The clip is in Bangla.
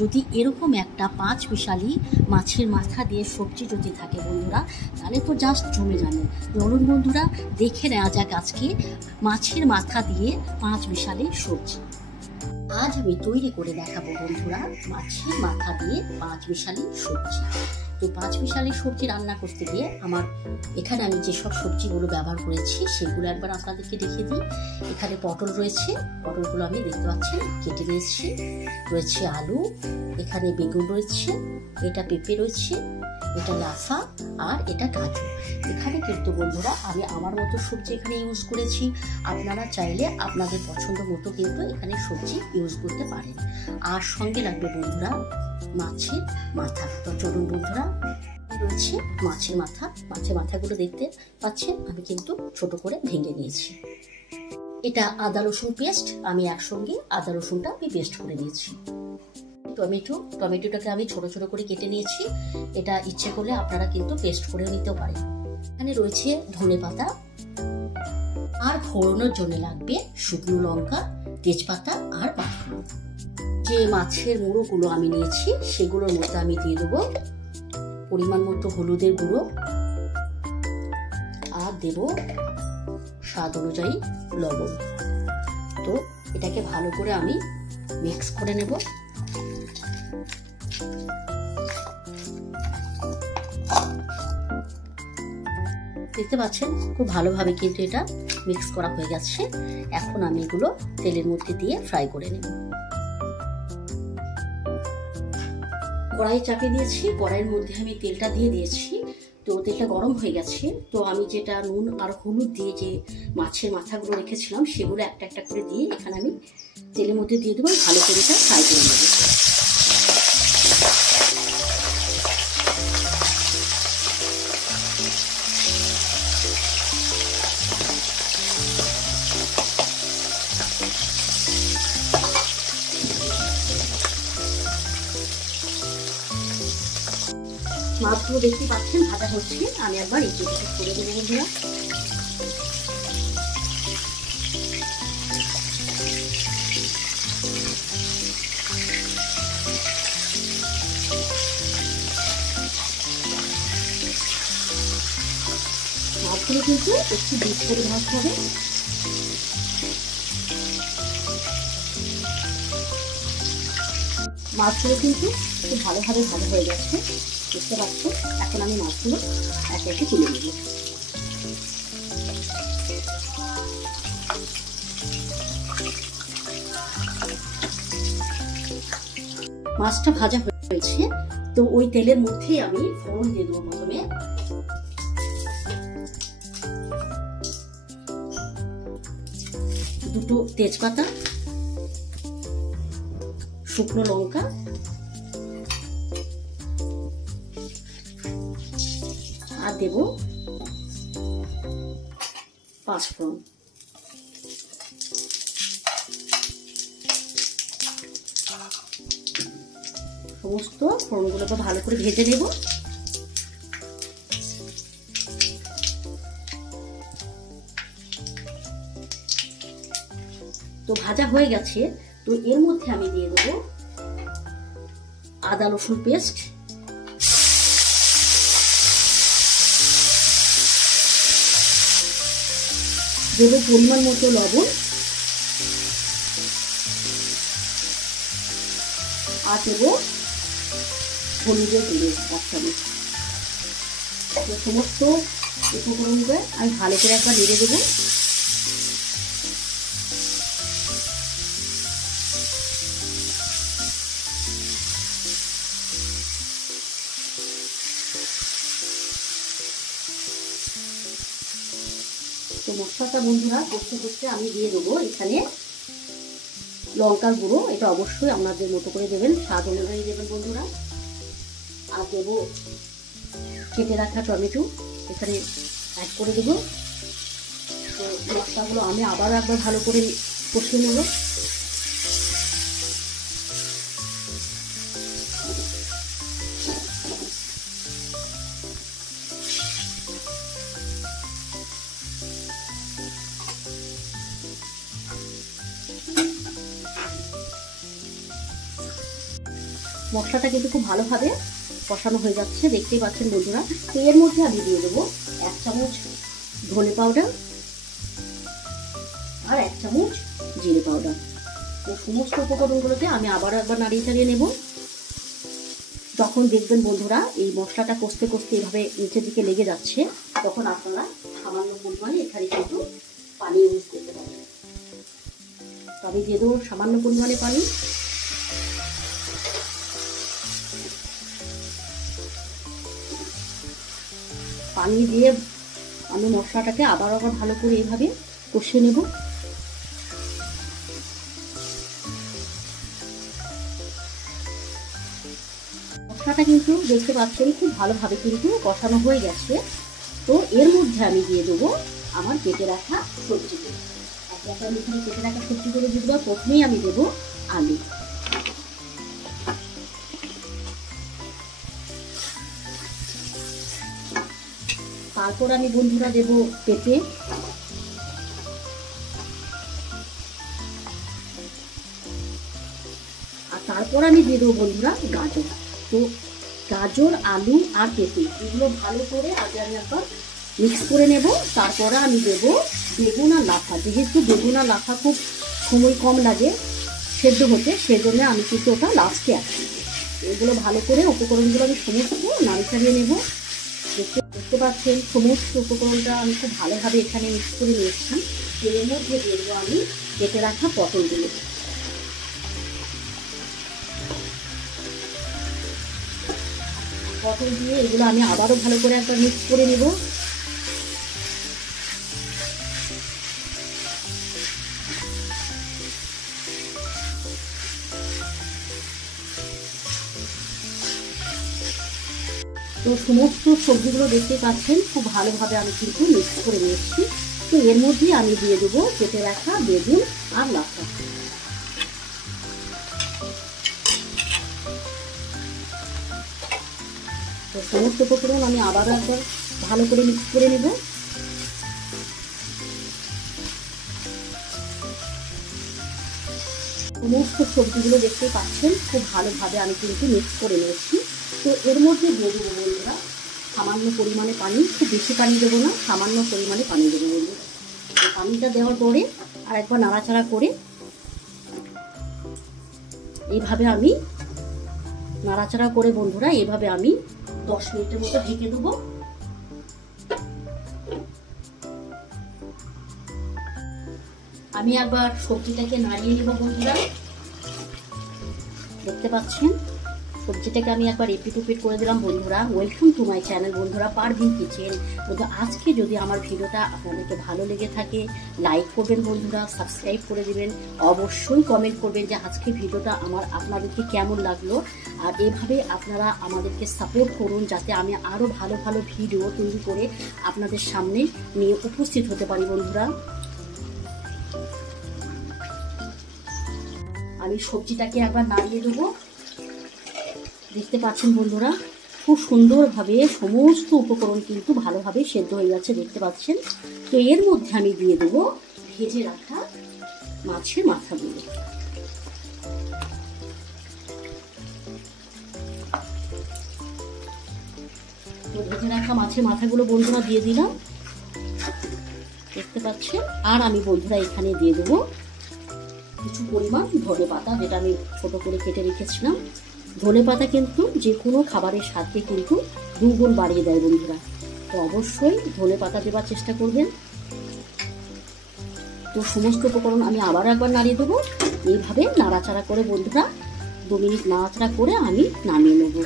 যদি এরকম একটা 5 মিশালি মাছের মাথা দিয়ে সবজি যদি থাকে বন্ধুরা, তাহলে তো জাস্ট জমে যাবে। চলুন বন্ধুরা, দেখে নেওয়া যাক আজকে মাছের মাথা দিয়ে 5 মিশালি সবজি। আজ আমি তৈরি করে দেখাবো বন্ধুরা মাছের মাথা দিয়ে 5 মিশালি সবজি। তো 5 মিশালি সবজি রান্না করতে গিয়ে এখানে আমি যেসব সবজিগুলো ব্যবহার করেছি সেগুলো একবার আপনাদেরকে দেখিয়ে দিই। এখানে পটল রয়েছে, পটলগুলো আমি দেখতে পাচ্ছেন কেটে নিয়েছি। রয়েছে আলু, এখানে বেগুন রয়েছে, এটা পেঁপে রয়েছে, এটা লাফা, আর এটা গাজর। এখানে কিন্তু বন্ধুরা আমি আমার মতো সবজি এখানে ইউজ করেছি। আপনারা চাইলে আপনাদের পছন্দ মতো কিন্তু এখানে সবজি ইউজ করতে পারেন। আর সঙ্গে লাগবে বন্ধুরা মাছের মাথা। তো চলুন বন্ধুরা, রয়েছে মাছের মাথা। মাছের মাথাগুলো দেখতে পাচ্ছেন আমি কিন্তু ছোট করে ভেঙে নিয়েছি। এটা আদা রসুন পেস্ট, আমি একসঙ্গে আদা রসুনটা আমি পেস্ট করে নিয়েছি। টমেটোটাকে আমি ছোট ছোট করে কেটে নিয়েছি। এটা ইচ্ছে করলে আপনারা কিন্তু পেস্ট করে নিতেও পারেন। এখানে রয়েছে ধনেপাতা, আর ফোড়নের জন্য লাগবে শুকনো লঙ্কা, তেজপাতা আর পাঁচফোড়ন। যে মাছের মুড়োগুলো আমি নিয়েছি সেগুলোর মধ্যে আমি দিয়ে দেবো পরিমাণ মতো হলুদের গুঁড়ো, আর দেব স্বাদ অনুযায়ী লবণ। তো এটাকে ভালো করে আমি মিক্স করে নেব। দেখতে পাচ্ছেন খুব ভালোভাবে কিন্তু এটা মিক্স করা হয়ে গেছে। এখন আমি এগুলো তেলের মধ্যে দিয়ে ফ্রাই করে নেব। কড়াই চাপিয়ে দিয়েছি, কড়াইয়ের মধ্যে আমি তেলটা দিয়ে দিয়েছি। তো তেলটা গরম হয়ে গেছে। তো আমি যেটা নুন আর হলুদ দিয়ে যে মাছের মাথাগুলো রেখেছিলাম সেগুলো একটা একটা করে দিয়ে এখানে আমি তেলের মধ্যে দিয়ে দেবো। ভালো করে এটা ফ্রাই করে নেব। মাছগুলো দেখতে পাচ্ছেন ভাজা হচ্ছে, আমি একবার এই চিকেনটা করে দেবো বন্ধুরা। মাছগুলো কিন্তু একটু ডিপ করে ভাজতে হবে। মাছগুলো কিন্তু খুব ভালোভাবে ভাজা হয়ে যাচ্ছে, দেখতে পাচ্ছেন। এখন আমি মাছগুলো একে একে তুলে নেব। মাছটা ভাজা হয়েছে, তো ওই তেলের মধ্যেই আমি ফোড়ন দিয়ে দেবো। প্রথমে দুটো তেজপাতা, শুকনো লঙ্কা, আর দেব পাঁচফোড়ন। সমস্ত ফোড়নগুলোকে ভালো করে ভেজে নেব। তো ভাজা হয়ে গেছে, তো এর মধ্যে আমি দিয়ে দেবো আদা রসুন পেস্ট, দেব পরিমাণ মতো লবণ, আর দেব হলুদের গুঁড়ো 1 চামচ। সমস্ত উপকরণগুলো আমি ভালো করে একবার নেড়ে দেবো। তো মশলাটা বন্ধুরা করতে করতে আমি দিয়ে দেবো এখানে লঙ্কার গুঁড়ো। এটা অবশ্যই আপনাদের মতো করে দেবেন, স্বাদ অনুযায়ী দেবেন বন্ধুরা। আর দেবো কেটে রাখা টমেটো, এখানে অ্যাড করে দেবো। তো মশলাগুলো আমি আবার একবার ভালো করে কষিয়ে নেব। মশলাটা কিন্তু খুব ভালোভাবে কষানো হয়ে যাচ্ছে, দেখতেই পাচ্ছেন বন্ধুরা। তো এর মধ্যে আমি দিয়ে দেবো 1 চামচ ধনে পাউডার আর 1 চামচ জিরে পাউডার। তো সমস্ত উপকরণগুলোকে আমি আবারও একবার নাড়িয়ে চাড়িয়ে নেব। যখন দেখবেন বন্ধুরা এই মশলাটা কষতে কষতে এভাবে নিচের দিকে লেগে যাচ্ছে, তখন আপনারা সামান্য পরিমাণে এখানে কিন্তু পানি ইউজ করতে পারেন। তো আমি দিয়ে দেবো সামান্য পরিমাণে পানি। পানি দিয়ে আমি মশলাটাকে আবার ভালো করে এইভাবে কষিয়ে নেব। মশলাটা কিন্তু দেখতে পাচ্ছেন খুব ভালোভাবে কিন্তু কষানো হয়ে গেছে। তো এর মধ্যে আমি দিয়ে দেবো আমার কেটে রাখা সবজিগুলো। আমি এখানে কেটে রাখা সবজিগুলো দিয়ে দেবো। প্রথমেই আমি দেবো আলু, তারপর আমি বন্ধুরা দেব পেঁপে, আর তারপর আমি দিয়ে দেবো বন্ধুরা গাজর। তো গাজর, আলু আর পেঁপে এগুলো ভালো করে আগে আমি একবার মিক্স করে নেব। তারপরে আমি দেব বেগুন আর লাফা। যেহেতু বেগুন আর লাফা খুব সময় কম লাগে সেদ্ধ হতে, সেজন্য আমি কিন্তু ওটা লাস্টে আসি। এগুলো ভালো করে উপকরণগুলো আমি সমস্ত নাড়ি চাড়িয়ে নেব। দেখতে পাচ্ছেন সমস্ত উপকরণটা আমি খুব ভালোভাবে এখানে মিক্স করে নিয়েছি। এর মধ্যে দিয়ে দেবো আমি কেটে রাখা পটলগুলো। পটল দিয়ে এগুলো আমি আবারও ভালো করে একবার মিক্স করে নেব। তো সমস্ত সবজিগুলো দেখতে পাচ্ছেন খুব ভালোভাবে আমি কিন্তু মিক্স করে নিয়েছি। তো এর মধ্যে আমি দিয়ে দেবো কেটে রাখা বেগুন আর লাফা। তো সমস্ত উপকরণ আমি আবারও একবার ভালো করে মিক্স করে নেব। সমস্ত সবজিগুলো দেখতে পাচ্ছেন খুব ভালোভাবে আমি কিন্তু মিক্স করে নিয়েছি। তো এর মধ্যে দিয়ে দেবো বন্ধুরা সামান্য পরিমাণে পানি। খুব বেশি পানি দেবো না, সামান্য পরিমাণে পানি দেবো বন্ধুরা। তো পানিটা দেওয়ার পরে আর একবার নাড়াচাড়া করে এইভাবে আমি নাড়াচাড়া করে বন্ধুরা এইভাবে আমি 10 মিনিটের মতো ঢেকে দেবো। আমি একবার সবজিটাকে নাড়িয়ে নেব বন্ধুরা। দেখতে পাচ্ছেন সবজিটাকে আমি একবার এপিট ওপিট করে দিলাম বন্ধুরা। ওয়েলকাম টু মাই চ্যানেল বন্ধুরা, পারভিন কিচেন। বন্ধুরা আজকে যদি আমার ভিডিওটা আপনাদেরকে ভালো লেগে থাকে লাইক করবেন বন্ধুরা, সাবস্ক্রাইব করে দিবেন, অবশ্যই কমেন্ট করবেন যে আজকে ভিডিওটা আপনাদেরকে কেমন লাগলো। আর এভাবে আপনারা আমাদেরকে সাপোর্ট করুন যাতে আমি আরও ভালো ভালো ভিডিও তৈরি করে আপনাদের সামনে নিয়ে উপস্থিত হতে পারি বন্ধুরা। আমি সবজিটাকে একবার নাড়িয়ে দেবো। দেখতে পাচ্ছেন বন্ধুরা খুব সুন্দরভাবে সমস্ত উপকরণ কিন্তু ভালোভাবে সেদ্ধ হয়ে যাচ্ছে, দেখতে পাচ্ছেন। তো এর মধ্যে আমি দিয়ে দেবো ভেজে রাখা মাছের মাথাগুলো। তো ভেজে রাখা মাছের মাথাগুলো বন্ধুরা দিয়ে দিলাম, দেখতে পাচ্ছেন। আর আমি বন্ধুরা এখানে দিয়ে দেবো কিছু পরিমাণ ধনে পাতা, যেটা আমি ছোট করে কেটে রেখেছিলাম। ধনে পাতা কিন্তু যে কোনো খাবারের স্বাদকে কিন্তু 2 গুণ বাড়িয়ে দেয় বন্ধুরা। তো অবশ্যই ধনে পাতা দেওয়ার চেষ্টা করবেন। তো সমস্ত উপকরণ আমি আবার একবার নাড়িয়ে দেবো। এইভাবে নাড়াচাড়া করে বন্ধুরা 2 মিনিট নাড়াচাড়া করে আমি নামিয়ে নেব।